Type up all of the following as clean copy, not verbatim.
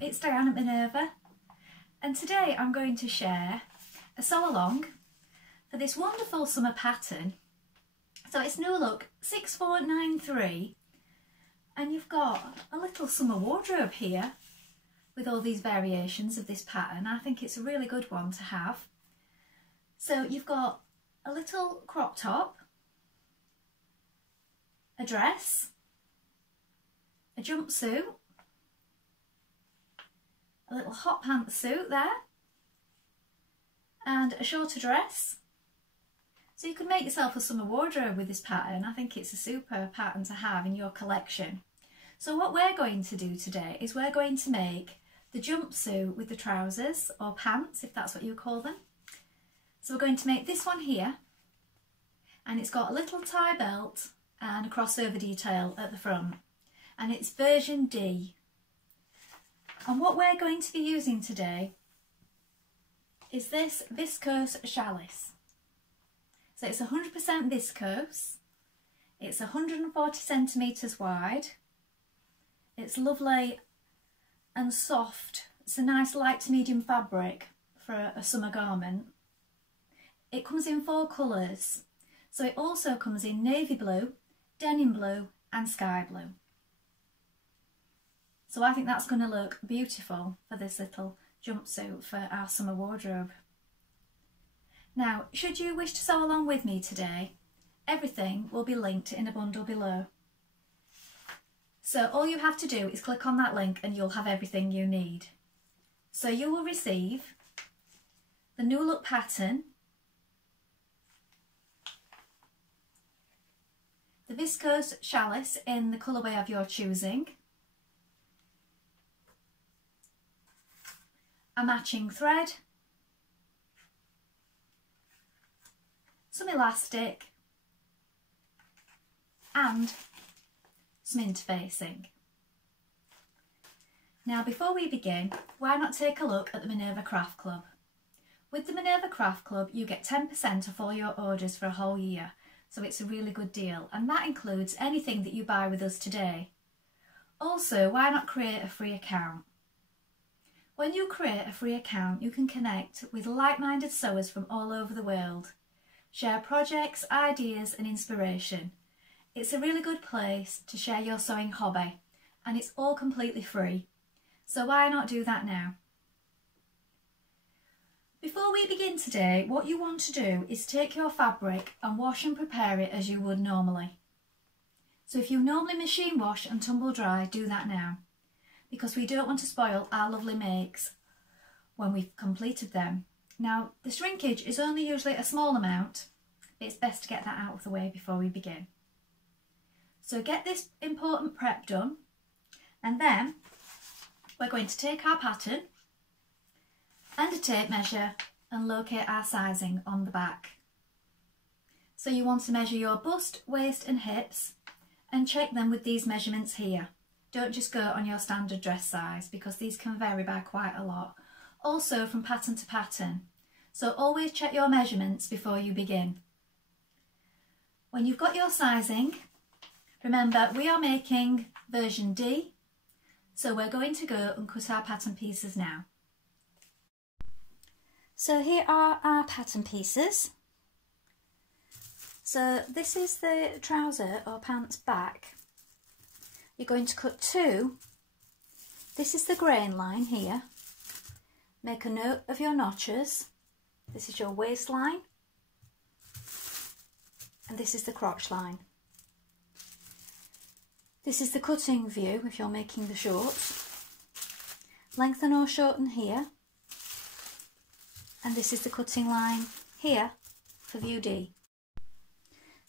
it's Dianne at Minerva, and today I'm going to share a sew along for this wonderful summer pattern. So it's New Look 6493, and you've got a little summer wardrobe here with all these variations of this pattern. I think it's a really good one to have. So you've got a little crop top, a dress, a jumpsuit, a little hot pantsuit there, and a shorter dress. So you could make yourself a summer wardrobe with this pattern. I think it's a super pattern to have in your collection. So what we're going to do today is we're going to make the jumpsuit with the trousers, or pants if that's what you call them. So we're going to make this one here, and it's got a little tie belt and a crossover detail at the front, and it's version D. And what we're going to be using today is this Viscose Challis. So it's 100% viscose, it's 140 centimetres wide, it's lovely and soft, it's a nice light to medium fabric for a summer garment. It comes in 4 colours, so it also comes in navy blue, denim blue and sky blue. So I think that's going to look beautiful for this little jumpsuit for our summer wardrobe. Now, should you wish to sew along with me today, everything will be linked in a bundle below. So all you have to do is click on that link and you'll have everything you need. So you will receive the New Look pattern, the Viscose Challis in the colourway of your choosing, a matching thread, some elastic and some interfacing. Now before we begin, why not take a look at the Minerva Craft Club. With the Minerva Craft Club you get 10% off all your orders for a whole year, so it's a really good deal, and that includes anything that you buy with us today. Also, why not create a free account? When you create a free account, you can connect with like-minded sewers from all over the world, share projects, ideas and inspiration. It's a really good place to share your sewing hobby, and it's all completely free. So why not do that now? Before we begin today, what you want to do is take your fabric and wash and prepare it as you would normally. So if you normally machine wash and tumble dry, do that now, because we don't want to spoil our lovely makes when we've completed them. Now, the shrinkage is only usually a small amount. It's best to get that out of the way before we begin. So get this important prep done, and then we're going to take our pattern and a tape measure and locate our sizing on the back. So you want to measure your bust, waist and hips and check them with these measurements here. Don't just go on your standard dress size, because these can vary by quite a lot. Also from pattern to pattern. So always check your measurements before you begin. When you've got your sizing, remember we are making version D, so we're going to go and cut our pattern pieces now. So here are our pattern pieces. So this is the trouser or pants back. You're going to cut 2. This is the grain line here. Make a note of your notches. This is your waistline. And this is the crotch line. This is the cutting view if you're making the shorts. Lengthen or shorten here. And this is the cutting line here for view D.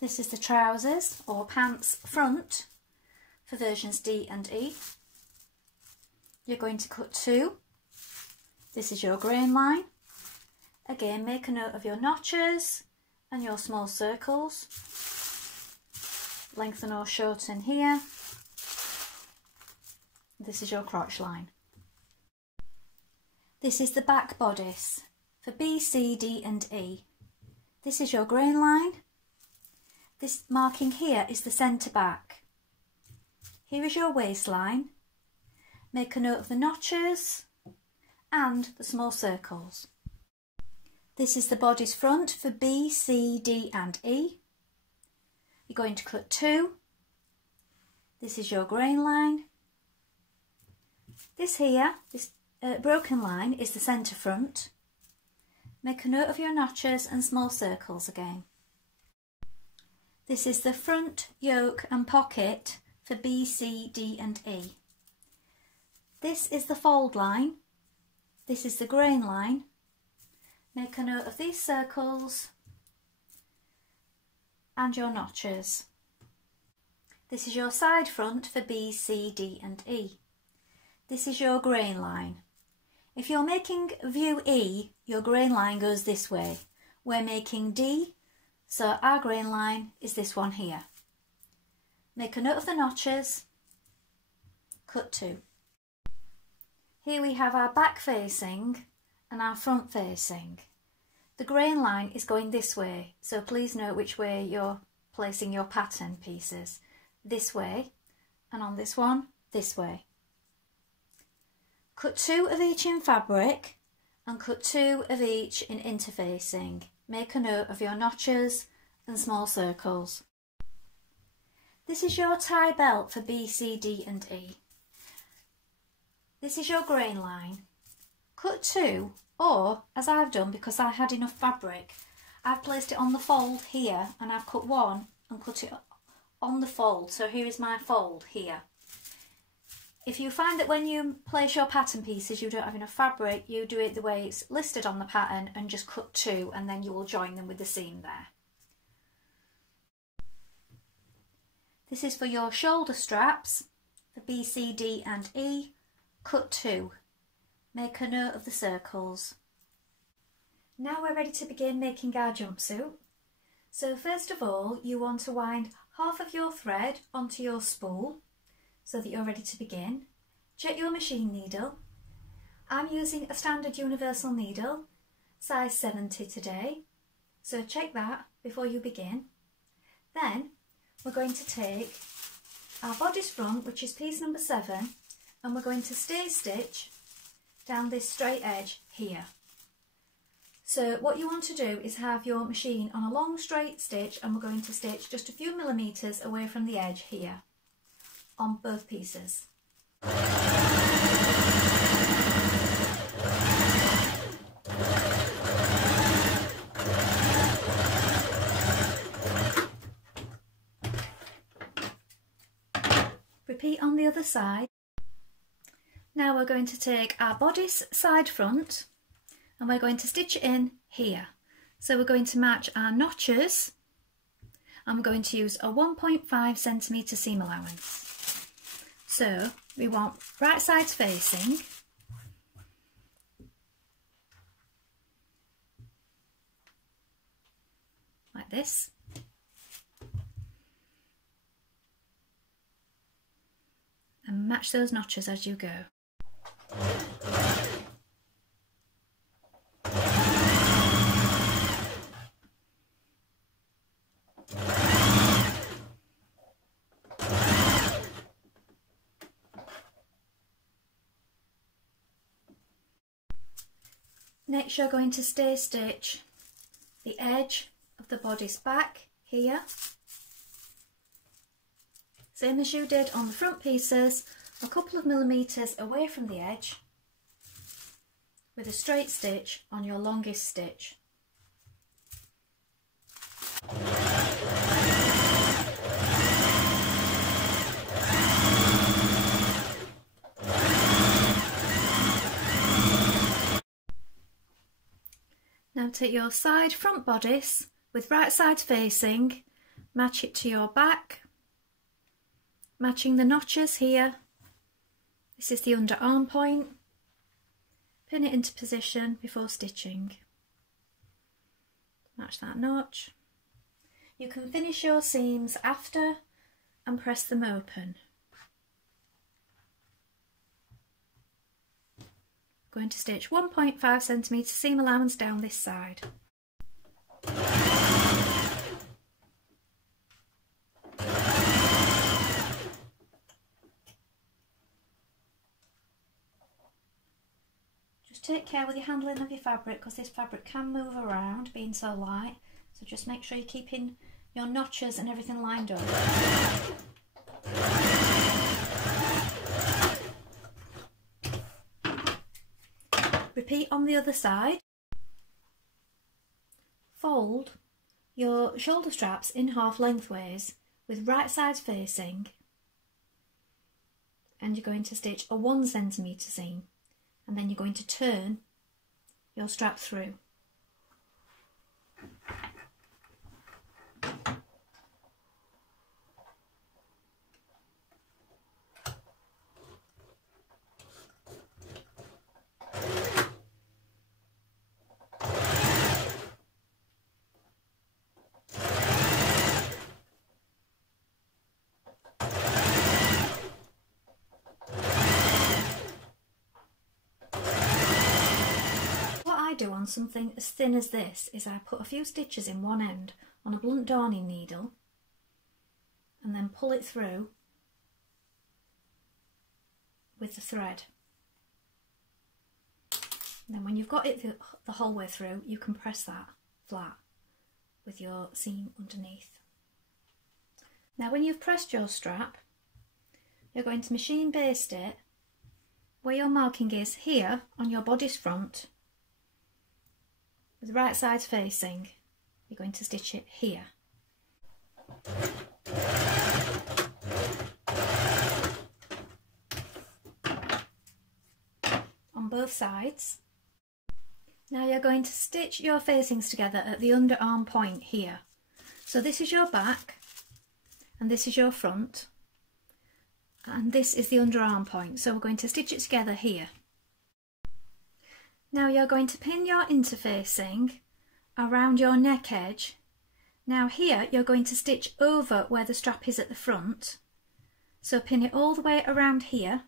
This is the trousers or pants front for versions D and E. You're going to cut 2. This is your grain line. Again, make a note of your notches and your small circles. Lengthen or shorten here. This is your crotch line. This is the back bodice for B, C, D and E. This is your grain line. This marking here is the centre back. Here is your waistline. Make a note of the notches and the small circles. This is the body's front for B, C, D and E. You're going to cut 2. This is your grain line. This here, this broken line is the centre front. Make a note of your notches and small circles again. This is the front yoke and pocket for B, C, D and E. This is the fold line. This is the grain line. Make a note of these circles and your notches. This is your side front for B, C, D and E. This is your grain line. If you're making view E, your grain line goes this way. We're making D, so our grain line is this one here. Make a note of the notches, cut 2. Here we have our back facing and our front facing. The grain line is going this way, so please note which way you're placing your pattern pieces. This way, and on this one, this way. Cut 2 of each in fabric and cut 2 of each in interfacing. Make a note of your notches and small circles. This is your tie belt for B, C, D and E. This is your grain line. Cut 2, or as I've done because I had enough fabric, I've placed it on the fold here and I've cut 1 and cut it on the fold. So here is my fold here. If you find that when you place your pattern pieces you don't have enough fabric, you do it the way it's listed on the pattern and just cut 2 and then you will join them with the seam there. This is for your shoulder straps for B, C, D and E. Cut 2. Make a note of the circles. Now we're ready to begin making our jumpsuit. So first of all you want to wind half of your thread onto your spool so that you're ready to begin. Check your machine needle. I'm using a standard universal needle, size 70 today, so check that before you begin. Then we're going to take our bodice front, which is piece number 7, and we're going to stay stitch down this straight edge here. So what you want to do is have your machine on a long straight stitch, and we're going to stitch just a few millimetres away from the edge here on both pieces. Repeat on the other side. Now we're going to take our bodice side front and we're going to stitch it in here. So we're going to match our notches and we're going to use a 1.5 centimetre seam allowance. So we want right sides facing, like this. And match those notches as you go. Next you're going to stay stitch the edge of the bodice back here, same as you did on the front pieces, a couple of millimetres away from the edge with a straight stitch on your longest stitch. Now take your side front bodice with right sides facing, match it to your back, matching the notches here. This is the underarm point. Pin it into position before stitching. Match that notch. You can finish your seams after and press them open. Going to stitch 1.5 centimetre seam allowance down this side. take care with your handling of your fabric, because this fabric can move around being so light, so just make sure you're keeping your notches and everything lined up. Repeat on the other side. Fold your shoulder straps in half lengthways with right sides facing, and you're going to stitch a 1 centimetre seam, and then you're going to turn your strap through. Do on something as thin as this is I put a few stitches in one end on a blunt darning needle and then pull it through with the thread. And then when you've got it the whole way through, you can press that flat with your seam underneath. Now when you've pressed your strap, you're going to machine baste it where your marking is here on your bodice front. With the right sides facing, you're going to stitch it here. On both sides. Now you're going to stitch your facings together at the underarm point here. So this is your back, and this is your front, and this is the underarm point. So we're going to stitch it together here. Now you're going to pin your interfacing around your neck edge. Now here you're going to stitch over where the strap is at the front. So pin it all the way around here,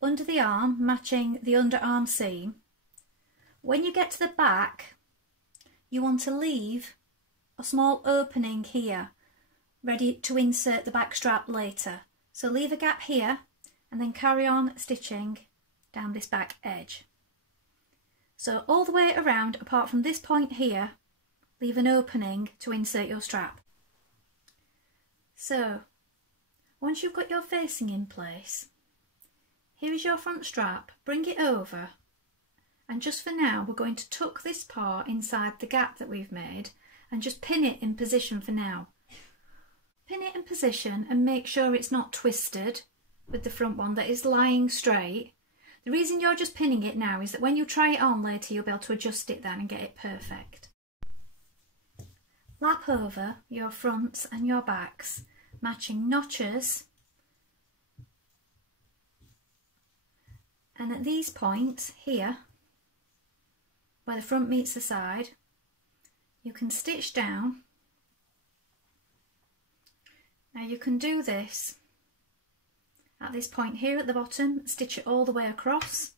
under the arm, matching the underarm seam. When you get to the back, you want to leave a small opening here, ready to insert the back strap later. So leave a gap here and then carry on stitching down this back edge. So all the way around, apart from this point here, leave an opening to insert your strap. So once you've got your facing in place, here is your front strap, bring it over, and just for now we're going to tuck this part inside the gap that we've made and just pin it in position for now. Pin it in position and make sure it's not twisted with the front one, that is lying straight. The reason you're just pinning it now is that when you try it on later, you'll be able to adjust it then and get it perfect. Lap over your fronts and your backs, matching notches. And at these points here, where the front meets the side, you can stitch down. Now you can do this at this point here at the bottom, stitch it all the way across,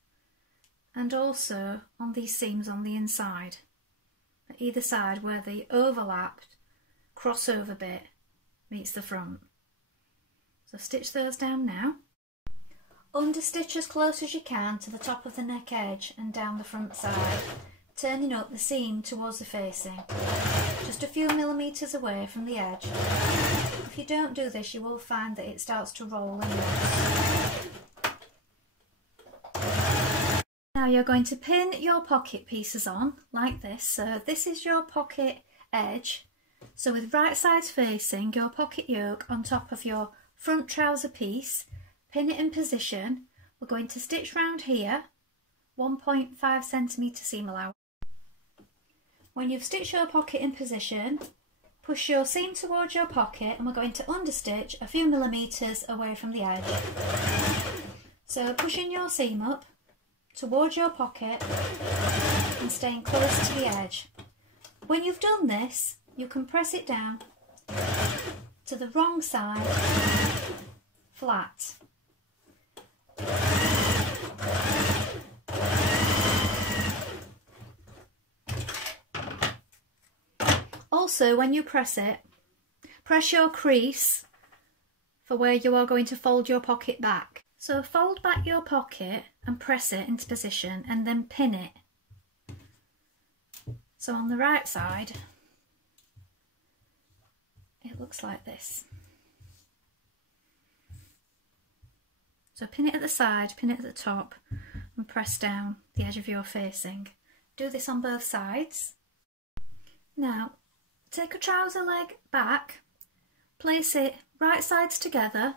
and also on these seams on the inside, at either side where the overlapped crossover bit meets the front. So stitch those down now. Understitch as close as you can to the top of the neck edge and down the front side, turning up the seam towards the facing, just a few millimetres away from the edge. If you don't do this, you will find that it starts to roll inwards. Now you're going to pin your pocket pieces on like this. So this is your pocket edge. So with right sides facing, your pocket yoke on top of your front trouser piece, pin it in position. We're going to stitch round here, 1.5 centimetre seam allowance. When you've stitched your pocket in position, push your seam towards your pocket and we're going to understitch a few millimetres away from the edge. So pushing your seam up towards your pocket and staying close to the edge. When you've done this, you can press it down to the wrong side, flat. Also, when you press it, press your crease for where you are going to fold your pocket back. So fold back your pocket and press it into position and then pin it. So on the right side, it looks like this. So pin it at the side, pin it at the top and press down the edge of your facing. Do this on both sides. Now take a trouser leg back, place it right sides together,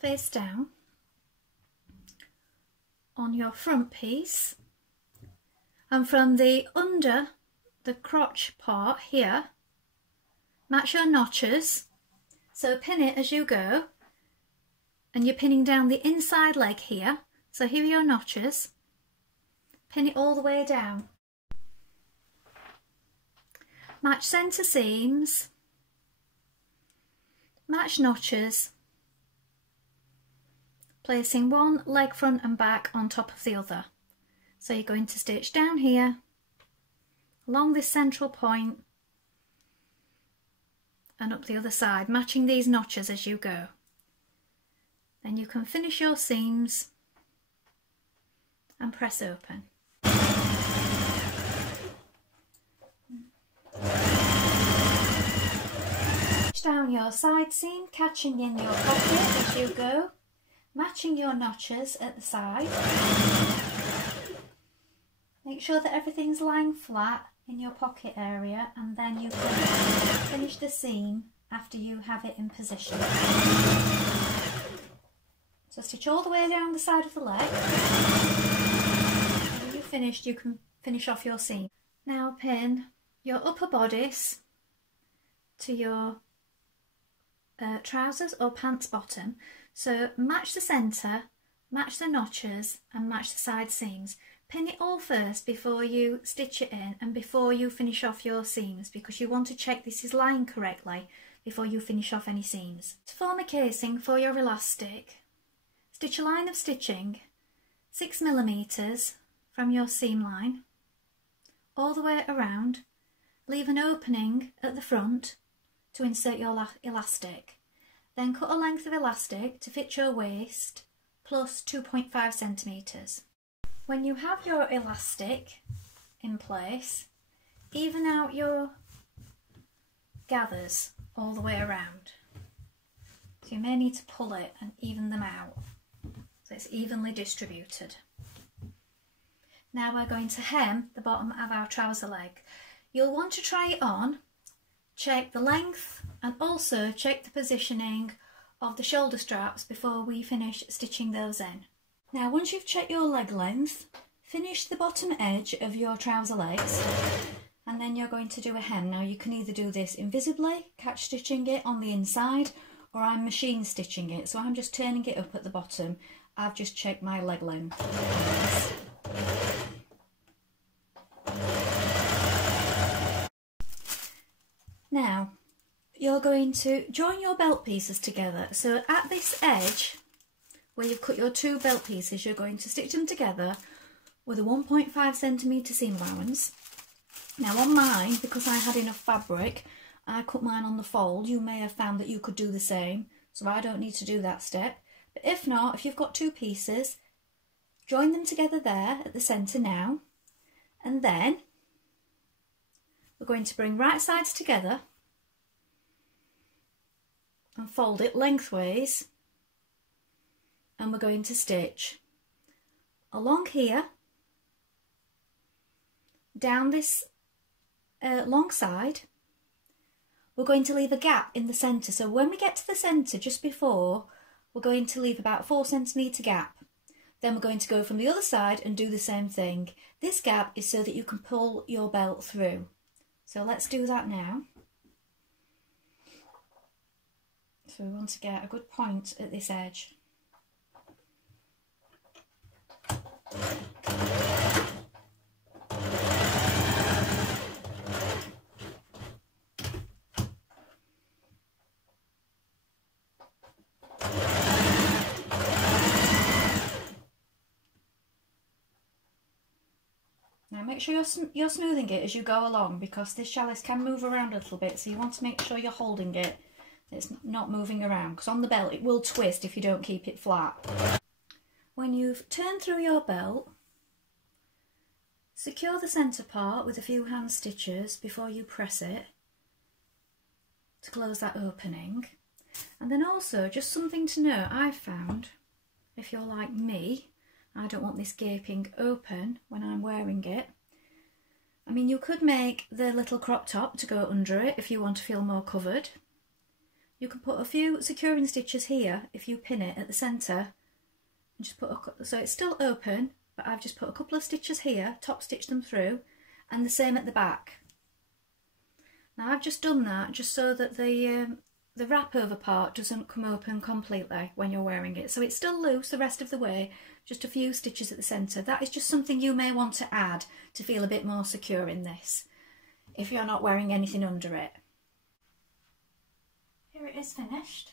face down on your front piece, and from the under the crotch part here, match your notches. So pin it as you go, and you're pinning down the inside leg here. So here are your notches. Pin it all the way down. Match centre seams, match notches, placing one leg front and back on top of the other. So you're going to stitch down here, along this central point, and up the other side, matching these notches as you go. Then you can finish your seams and press open. Down your side seam, catching in your pocket as you go, matching your notches at the side. Make sure that everything's lying flat in your pocket area, and then you can finish the seam after you have it in position. So stitch all the way down the side of the leg. When you're finished, you can finish off your seam. Now pin your upper bodice to your trousers or pants bottom. So match the centre, match the notches and match the side seams. Pin it all first before you stitch it in and before you finish off your seams, because you want to check this is lying correctly before you finish off any seams. To form a casing for your elastic, stitch a line of stitching 6mm from your seam line all the way around. Leave an opening at the front to insert your elastic. Then cut a length of elastic to fit your waist plus 2.5 centimetres. When you have your elastic in place, even out your gathers all the way around. So you may need to pull it and even them out so it's evenly distributed. Now we're going to hem the bottom of our trouser leg. You'll want to try it on, check the length and also check the positioning of the shoulder straps before we finish stitching those in. Now once you've checked your leg length, finish the bottom edge of your trouser legs and then you're going to do a hem. Now you can either do this invisibly, catch stitching it on the inside, or I'm machine stitching it. So I'm just turning it up at the bottom. I've just checked my leg length. Now you're going to join your belt pieces together. So at this edge where you've cut your two belt pieces, you're going to stitch them together with a 1.5 centimetre seam allowance. Now on mine, because I had enough fabric, I cut mine on the fold. You may have found that you could do the same, so I don't need to do that step. But if not, if you've got two pieces, join them together there at the centre now, and then we're going to bring right sides together and fold it lengthways, and we're going to stitch along here, down this long side. We're going to leave a gap in the centre, so when we get to the centre just before, we're going to leave about 4 centimetre gap. Then we're going to go from the other side and do the same thing. This gap is so that you can pull your belt through. So let's do that now. So we want to get a good point at this edge. Now make sure you're smoothing it as you go along, because this challis can move around a little bit, so you want to make sure you're holding it, it's not moving around, because on the belt it will twist if you don't keep it flat. you've turned through your belt, secure the centre part with a few hand stitches before you press it to close that opening. And then also, just something to know, I've found, if you're like me, I don't want this gaping open when I'm wearing it. I mean, you could make the little crop top to go under it if you want to feel more covered. You can put a few securing stitches here if you pin it at the centre. And just put so it's still open, but I've just put a couple of stitches here, top stitch them through, and the same at the back. Now I've just done that just so that the wrap over part doesn't come open completely when you're wearing it. So it's still loose the rest of the way, just a few stitches at the centre. That is just something you may want to add to feel a bit more secure in this, if you're not wearing anything under it. Here it is finished.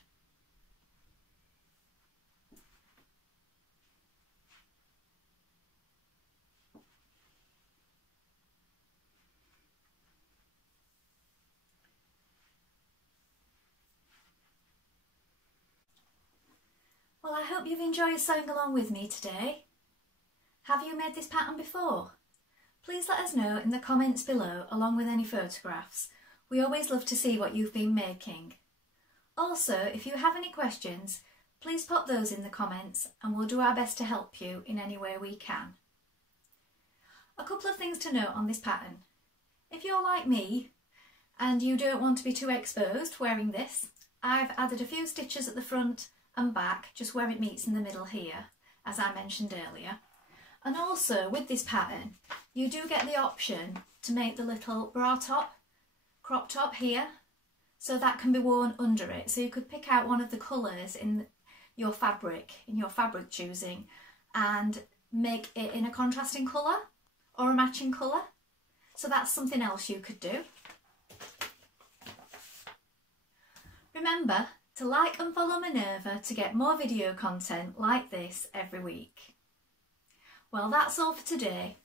Well, I hope you've enjoyed sewing along with me today. Have you made this pattern before? Please let us know in the comments below, along with any photographs. We always love to see what you've been making. Also, if you have any questions, please pop those in the comments and we'll do our best to help you in any way we can. A couple of things to note on this pattern. If you're like me and you don't want to be too exposed wearing this, I've added a few stitches at the front and back, just where it meets in the middle here, as I mentioned earlier. And also with this pattern, you do get the option to make the little bra top, crop top here, so that can be worn under it. So you could pick out one of the colours in your fabric choosing, and make it in a contrasting colour or a matching colour. So that's something else you could do. Remember to like and follow Minerva to get more video content like this every week. Well, that's all for today,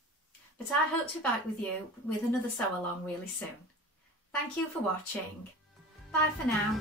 but I hope to be back with you with another sew along really soon. Thank you for watching. Bye for now.